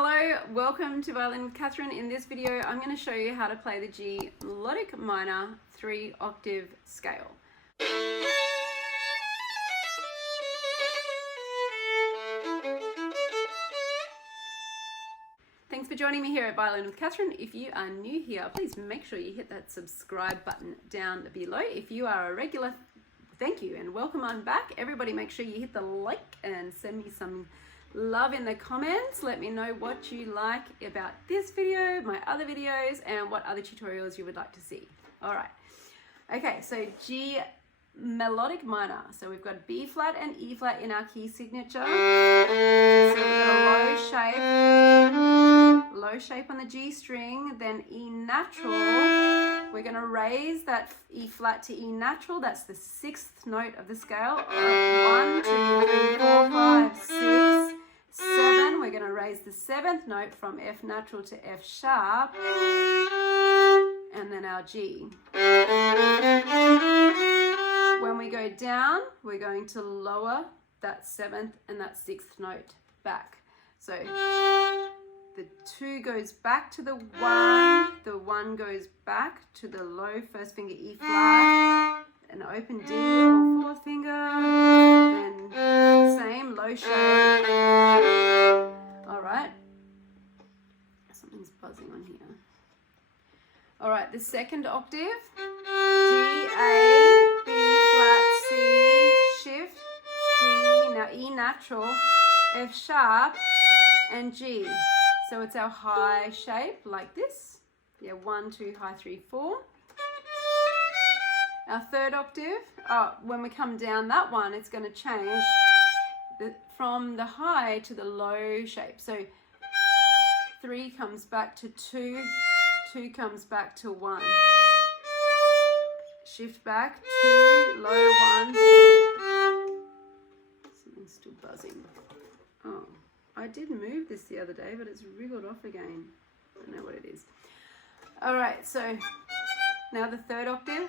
Hello, welcome to Violin with Catherine. In this video, I'm going to show you how to play the G melodic minor 3-octave scale. Thanks for joining me here at Violin with Catherine. If you are new here, please make sure you hit that subscribe button down below. If you are a regular, thank you and welcome on back. Everybody make sure you hit the like and send me some love in the comments. Let me know what you like about this video, my other videos, and what other tutorials you would like to see. All right. Okay, so G melodic minor. So we've got B flat and E flat in our key signature. So we've got a low shape on the G string, then E natural. We're going to raise that E flat to E natural. That's the 6th note of the scale. 1, 2, 3, 4, 5, 6, 7. We're going to raise the 7th note from F natural to F sharp, and then our G. When we go down, we're going to lower that 7th and that 6th note back. So the 2 goes back to the 1, the 1 goes back to the low first finger E flat, an open D or 4th finger, then same low shape. All right, something's buzzing on here. All right, the 2nd octave, G, A, B flat, C, shift, D, now E natural, F sharp, and G. So it's our high shape like this. Yeah, 1, 2, high, 3, 4. Our 3rd octave, when we come down that one, it's going to change from the high to the low shape. So 3 comes back to 2, 2 comes back to 1. Shift back, 2, low, 1. Something's still buzzing. Oh, I did move this the other day, but it's wriggled off again. I don't know what it is. All right, so now the 3rd octave.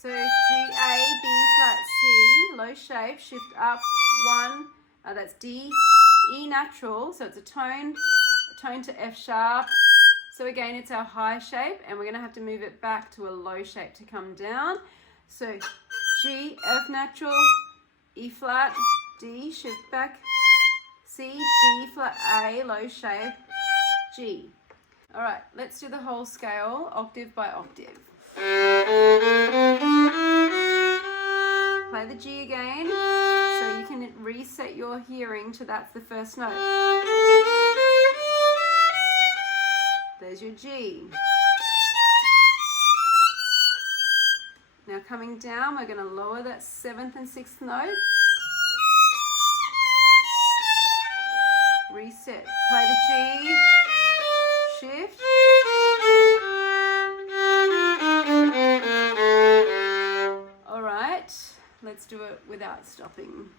So G, A, B flat, C, low shape, shift up, 1, that's D, E natural, so it's a tone to F sharp. So again, it's our high shape, and we're going to have to move it back to a low shape to come down. So G, F natural, E flat, D, shift back, C, B flat, A, low shape, G. All right, let's do the whole scale, octave by octave. Play the G again, so you can reset your hearing to that's the first note. There's your G. Now coming down, we're going to lower that 7th and 6th note. Reset. Play the G. Shift. All right, let's do it without stopping.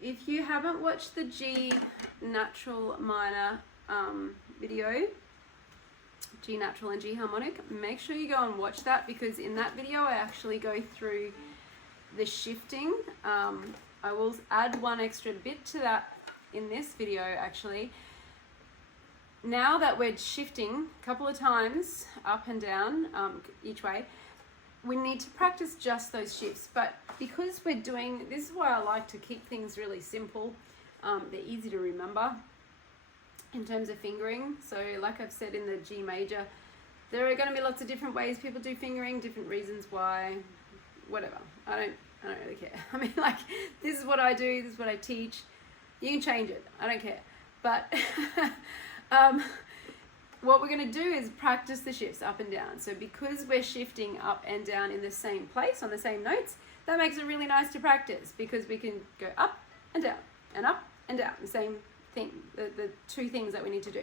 If you haven't watched the G natural minor video, G natural and G harmonic, make sure you go and watch that, because in that video I actually go through the shifting. I will add one extra bit to that in this video actually. Now that we're shifting a couple of times up and down each way, we need to practice just those shifts. But because we're doing, this is why I like to keep things really simple. They're easy to remember in terms of fingering. So like I've said in the G major, there are going to be lots of different ways people do fingering, different reasons why, whatever. I don't really care. I mean, like, this is what I do, this is what I teach. You can change it, I don't care. But what we're going to do is practice the shifts up and down. So because we're shifting up and down in the same place on the same notes, that makes it really nice to practice, because we can go up and down and up and down, the same thing, the 2 things that we need to do.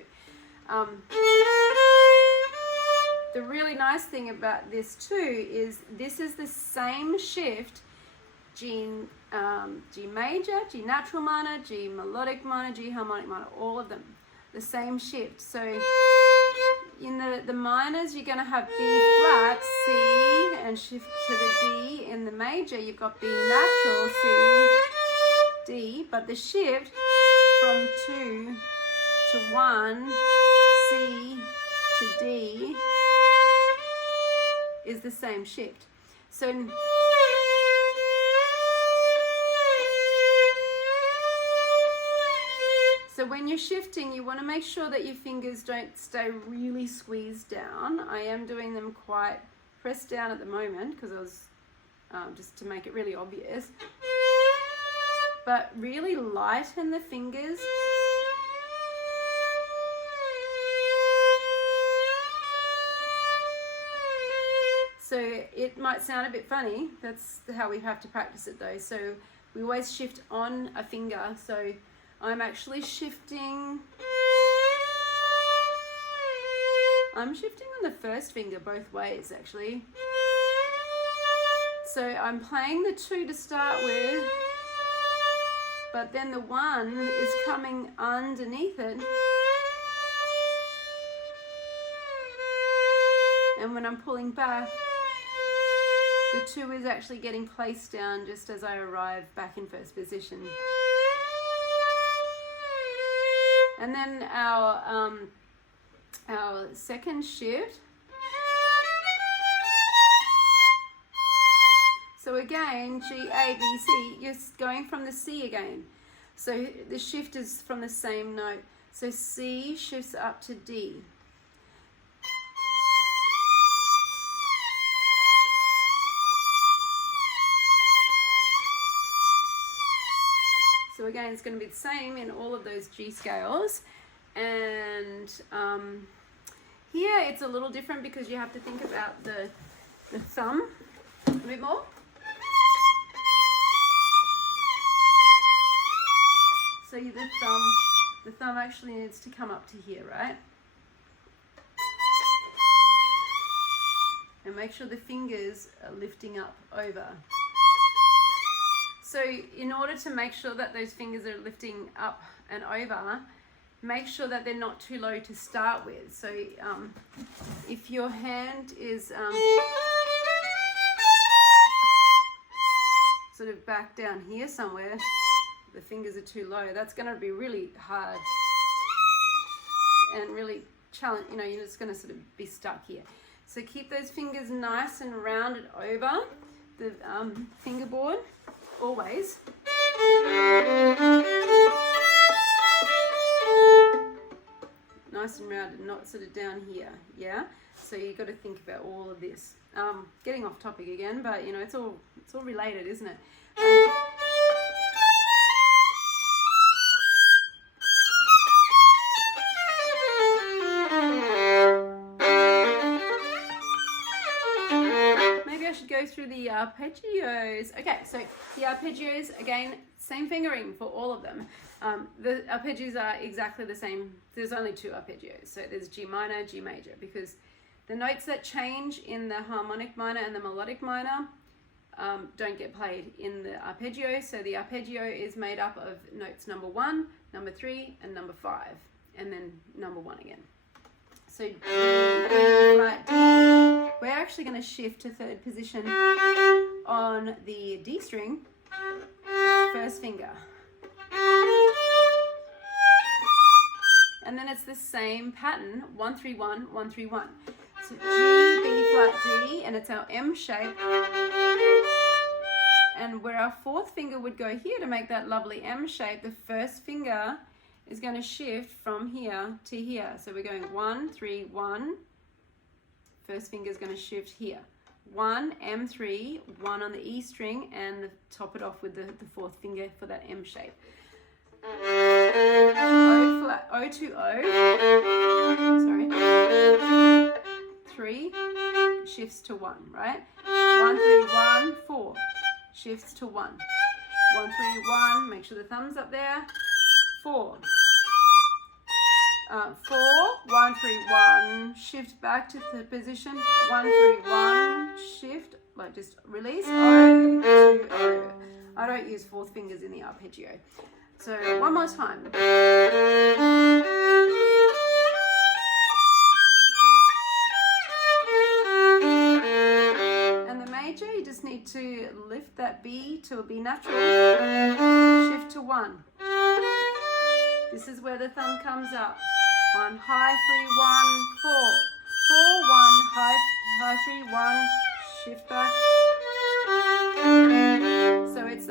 The really nice thing about this too is this is the same shift, G major, G natural minor, G melodic minor, G harmonic minor, all of them. the same shift. So in the minors, you're going to have B flat, C, and shift to the D. In the major, you've got B natural, C, D, but the shift from 2 to 1, C to D, is the same shift. So when you're shifting, you want to make sure that your fingers don't stay really squeezed down. I am doing them quite pressed down at the moment because I was just to make it really obvious. But really lighten the fingers. So it might sound a bit funny. That's how we have to practice it though. So we always shift on a finger. So I'm actually shifting. I'm shifting on the first finger both ways actually. So I'm playing the 2 to start with, but then the 1 is coming underneath it. And when I'm pulling back, the 2 is actually getting placed down just as I arrive back in first position. And then our second shift. So again, G, A, B, C, you're going from the C again. So the shift is from the same note. So C shifts up to D. So again, it's going to be the same in all of those G scales. And here it's a little different because you have to think about the thumb a bit more. So the thumb actually needs to come up to here, right? And make sure the fingers are lifting up over. So in order to make sure that those fingers are lifting up and over, make sure that they're not too low to start with. So if your hand is sort of back down here somewhere, the fingers are too low, that's going to be really hard and really challenge, you know, you're just going to sort of be stuck here. So keep those fingers nice and rounded over the fingerboard, always. Nice and rounded, not sort of down here, yeah? So you've got to think about all of this. Getting off topic again, but you know, it's all related, isn't it? Maybe I should go through the arpeggios. Okay, so the arpeggios, again, same fingering for all of them. The arpeggios are exactly the same. There's only 2 arpeggios. So there's G minor, G major, because the notes that change in the harmonic minor and the melodic minor don't get played in the arpeggio. So the arpeggio is made up of notes number 1, number 3, and number 5, and then number 1 again. So D, flat, D. We're actually going to shift to 3rd position on the D string, first finger. And then it's the same pattern, 1, 3, 1, 1, 3, 1. So G, B flat, D, and it's our M shape. And where our 4th finger would go here to make that lovely M shape, the first finger is going to shift from here to here. So we're going 1, 3, 1. First finger is going to shift here. 1, M3, 1 on the E string, and top it off with the 4th finger for that M shape. O flat, O to O, sorry, 3, shifts to 1, right? 1, 3, 1, 4, shifts to 1. 1, 3, 1, make sure the thumb's up there, 4. 4, 1, 3, 1, shift back to the position, 1, 3, 1, shift, like just release, O to O. I don't use 4th fingers in the arpeggio. So one more time. need to lift that B to a B natural, shift to 1. This is where the thumb comes up. 1, high, 3, 1, 4. 4, 1, high, 3, 1, shift back. So it's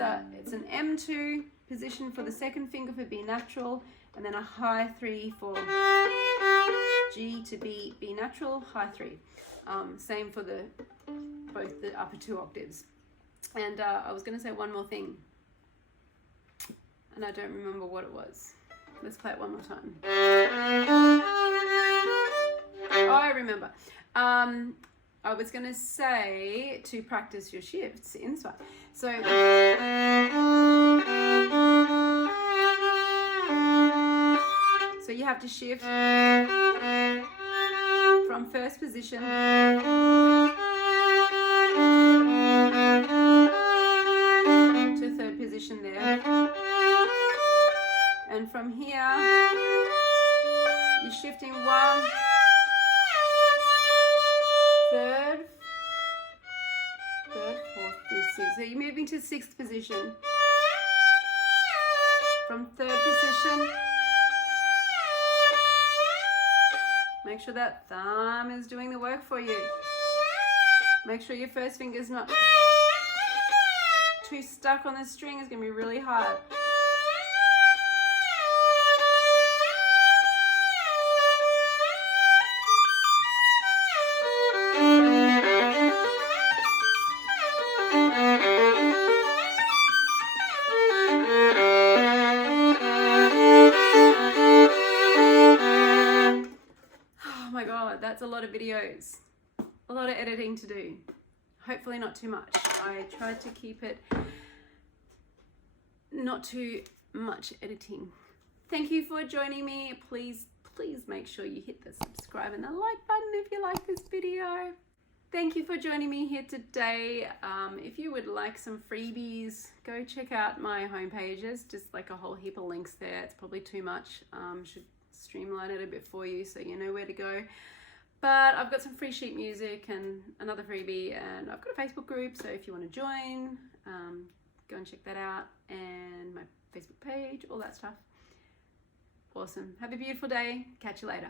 an M2 position for the second finger for B natural, and then a high 3 for G to B natural, high 3. Same for both the upper 2 octaves. And I was going to say one more thing, and I don't remember what it was. Let's play it one more time. Oh, I remember. I was going to say to practice your shifts inside. So you have to shift from first position to third position there. And from here, you're shifting 1, third, 4th, 5th, 6th. So you're moving to 6th position. From 3rd position, make sure that thumb is doing the work for you. Make sure your first finger's not too stuck on the string. It's going to be really hard. That's a lot of videos, a lot of editing to do. Hopefully not too much. I tried to keep it not too much editing. Thank you for joining me. Please make sure you hit the subscribe and the like button if you like this video. Thank you for joining me here today. If you would like some freebies, go check out my homepage. There's just like a whole heap of links there. It's probably too much. Should streamline it a bit for you so you know where to go. But I've got some free sheet music and another freebie, and I've got a Facebook group, so if you want to join, go and check that out, and my Facebook page, all that stuff. Awesome. Have a beautiful day. Catch you later.